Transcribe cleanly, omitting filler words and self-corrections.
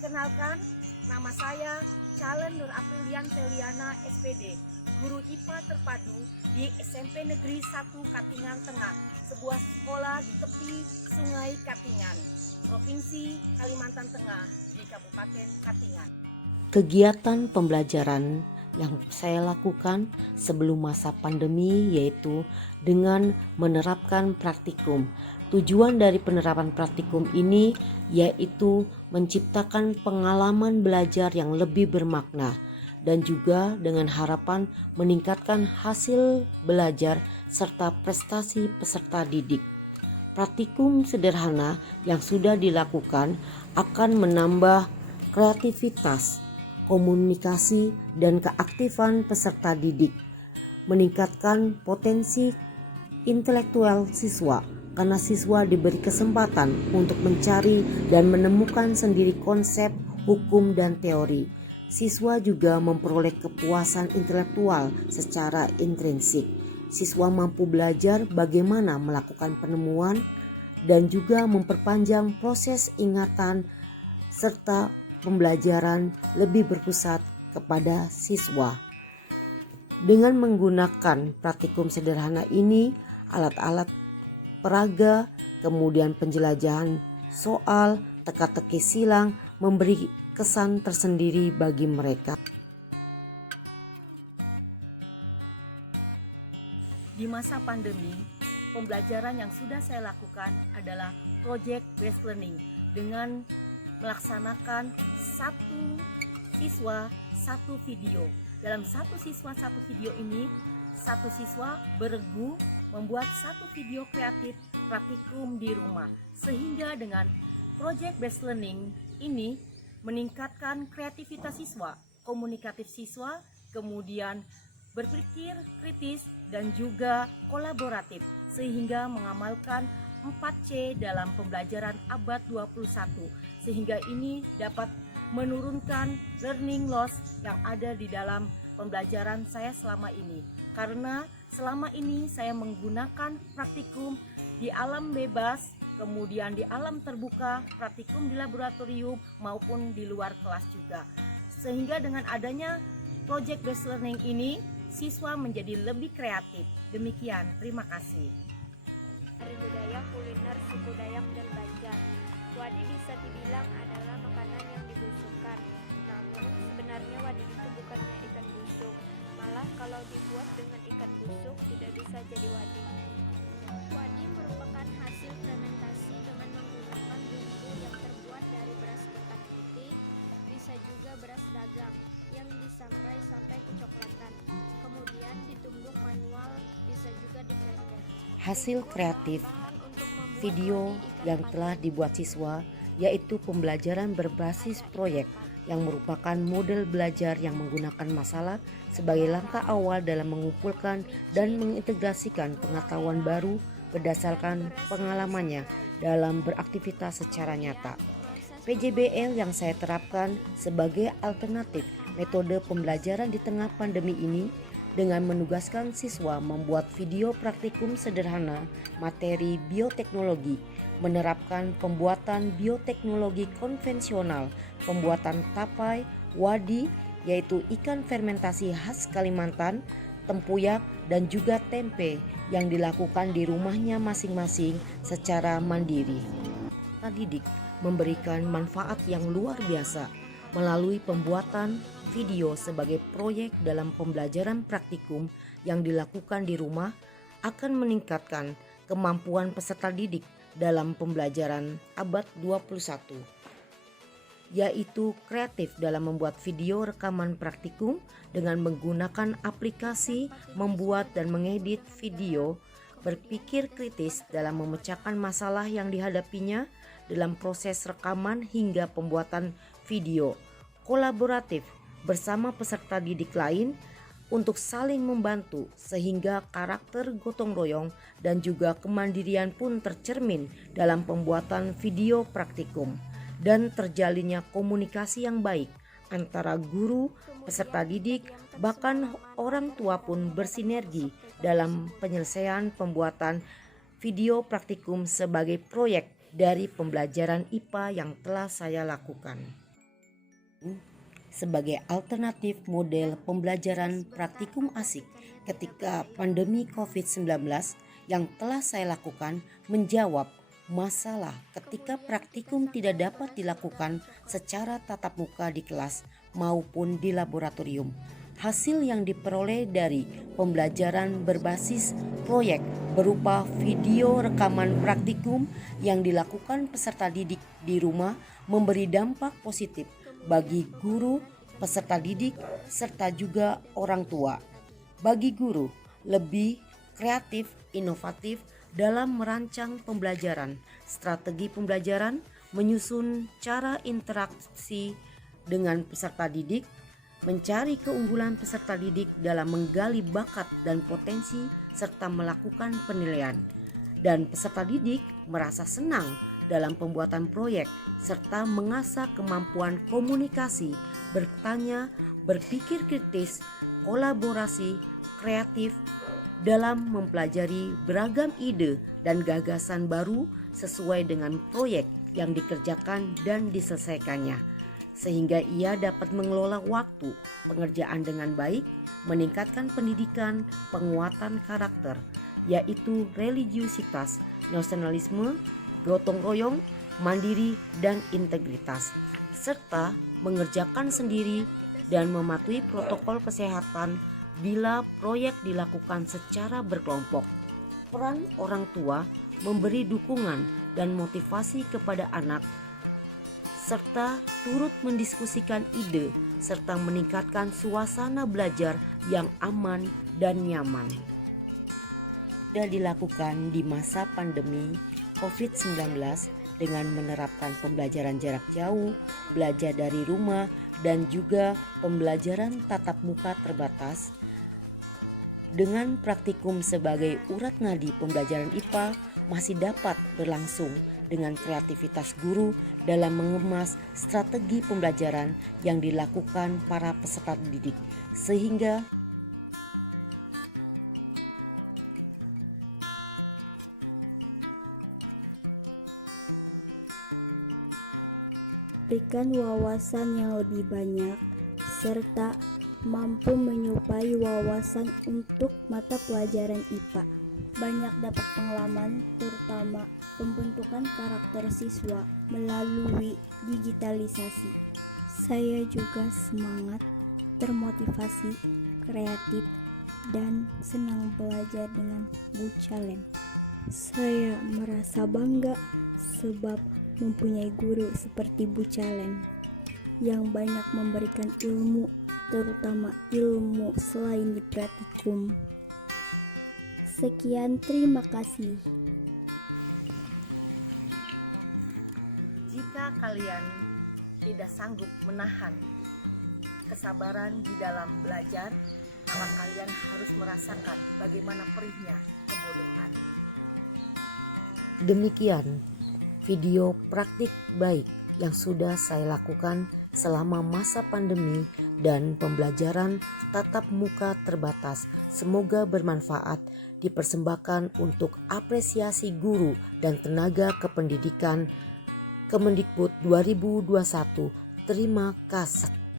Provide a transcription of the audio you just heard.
Perkenalkan, nama saya Calen Nur Aprilian Feliana SPD, guru IPA terpadu di SMP Negeri 1 Katingan Tengah, sebuah sekolah di tepi Sungai Katingan, Provinsi Kalimantan Tengah di Kabupaten Katingan. Kegiatan pembelajaran yang saya lakukan sebelum masa pandemi yaitu dengan menerapkan praktikum. Tujuan dari penerapan praktikum ini yaitu menciptakan pengalaman belajar yang lebih bermakna dan juga dengan harapan meningkatkan hasil belajar serta prestasi peserta didik. Praktikum sederhana yang sudah dilakukan akan menambah kreativitas, komunikasi, dan keaktifan peserta didik, meningkatkan potensi intelektual siswa karena siswa diberi kesempatan untuk mencari dan menemukan sendiri konsep, hukum, dan teori. Siswa juga memperoleh kepuasan intelektual secara intrinsik. Siswa mampu belajar bagaimana melakukan penemuan dan juga memperpanjang proses ingatan serta pembelajaran lebih berpusat kepada siswa. Dengan menggunakan praktikum sederhana ini, alat-alat peraga, kemudian penjelajahan soal, teka-teki silang memberi kesan tersendiri bagi mereka. Di masa pandemi, pembelajaran yang sudah saya lakukan adalah project based learning dengan melaksanakan satu siswa satu video. Dalam satu siswa satu video ini, satu siswa beregu membuat satu video kreatif praktikum di rumah, sehingga dengan project based learning ini meningkatkan kreativitas siswa, komunikatif siswa, kemudian berpikir kritis dan juga kolaboratif, sehingga mengamalkan 4C dalam pembelajaran abad 21, sehingga ini dapat menurunkan learning loss yang ada di dalam pembelajaran saya selama ini. Karena selama ini saya menggunakan praktikum di alam bebas, kemudian di alam terbuka, praktikum di laboratorium maupun di luar kelas juga. Sehingga dengan adanya project based learning ini, siswa menjadi lebih kreatif. Demikian, terima kasih. Dari budaya kuliner suku Dayak dan Banjar, wadi bisa dibilang adalah makanan yang dibusukkan. Namun sebenarnya wadi itu bukannya ikan busuk. Malah kalau dibuat dengan ikan busuk tidak bisa jadi wadi. Wadi merupakan hasil fermentasi dengan menggunakan bumbu yang terbuat dari beras ketan putih, bisa juga beras dagang yang disangrai sampai kecoklatan, kemudian ditumbuk manual, bisa juga di blender. Hasil kreatif video yang telah dibuat siswa yaitu pembelajaran berbasis proyek yang merupakan model belajar yang menggunakan masalah sebagai langkah awal dalam mengumpulkan dan mengintegrasikan pengetahuan baru berdasarkan pengalamannya dalam beraktivitas secara nyata. PJBL yang saya terapkan sebagai alternatif metode pembelajaran di tengah pandemi ini dengan menugaskan siswa membuat video praktikum sederhana materi bioteknologi, menerapkan pembuatan bioteknologi konvensional, pembuatan tapai, wadi, yaitu ikan fermentasi khas Kalimantan, tempuyak, dan juga tempe yang dilakukan di rumahnya masing-masing secara mandiri. Didik memberikan manfaat yang luar biasa melalui pembuatan video sebagai proyek dalam pembelajaran praktikum yang dilakukan di rumah akan meningkatkan kemampuan peserta didik dalam pembelajaran abad 21, yaitu kreatif dalam membuat video rekaman praktikum dengan menggunakan aplikasi membuat dan mengedit video, berpikir kritis dalam memecahkan masalah yang dihadapinya dalam proses rekaman hingga pembuatan video, kolaboratif bersama peserta didik lain untuk saling membantu sehingga karakter gotong royong dan juga kemandirian pun tercermin dalam pembuatan video praktikum dan terjalinnya komunikasi yang baik antara guru, peserta didik, bahkan orang tua pun bersinergi dalam penyelesaian pembuatan video praktikum sebagai proyek dari pembelajaran IPA yang telah saya lakukan. sebagai alternatif model pembelajaran praktikum asik ketika pandemi COVID-19 yang telah saya lakukan menjawab masalah ketika praktikum tidak dapat dilakukan secara tatap muka di kelas maupun di laboratorium. Hasil yang diperoleh dari pembelajaran berbasis proyek berupa video rekaman praktikum yang dilakukan peserta didik di rumah memberi dampak positif bagi guru, peserta didik, serta juga orang tua. Bagi guru, lebih kreatif, inovatif dalam merancang pembelajaran, strategi pembelajaran, menyusun cara interaksi dengan peserta didik, mencari keunggulan peserta didik dalam menggali bakat dan potensi serta melakukan penilaian. Dan peserta didik merasa senang dalam pembuatan proyek serta mengasah kemampuan komunikasi, bertanya, berpikir kritis, kolaborasi, kreatif dalam mempelajari beragam ide dan gagasan baru sesuai dengan proyek yang dikerjakan dan diselesaikannya, sehingga ia dapat mengelola waktu pengerjaan dengan baik, meningkatkan pendidikan, penguatan karakter, yaitu religiusitas, nasionalisme, gotong royong, mandiri, dan integritas, serta mengerjakan sendiri dan mematuhi protokol kesehatan bila proyek dilakukan secara berkelompok. Peran orang tua memberi dukungan dan motivasi kepada anak, serta turut mendiskusikan ide serta meningkatkan suasana belajar yang aman dan nyaman. Sudah dilakukan di masa pandemi COVID-19 dengan menerapkan pembelajaran jarak jauh, belajar dari rumah, dan juga pembelajaran tatap muka terbatas. Dengan praktikum sebagai urat nadi pembelajaran IPA masih dapat berlangsung dengan kreativitas guru dalam mengemas strategi pembelajaran yang dilakukan para peserta didik, sehingga berikan wawasan yang lebih banyak, serta mampu menyuplai wawasan untuk mata pelajaran IPA. Banyak dapat pengalaman, terutama pembentukan karakter siswa melalui digitalisasi. Saya juga semangat, termotivasi, kreatif, dan senang belajar dengan Bu Calen. Saya merasa bangga sebab mempunyai guru seperti Bu Calen yang banyak memberikan ilmu, terutama ilmu selain di praktikum. Sekian, terima kasih. Jika kalian tidak sanggup menahan kesabaran di dalam belajar, maka kalian harus merasakan bagaimana perihnya kebodohan. demikian video praktik baik yang sudah saya lakukan selama masa pandemi dan pembelajaran tatap muka terbatas. Semoga bermanfaat, dipersembahkan untuk apresiasi guru dan tenaga kependidikan Kemendikbud 2021. Terima kasih.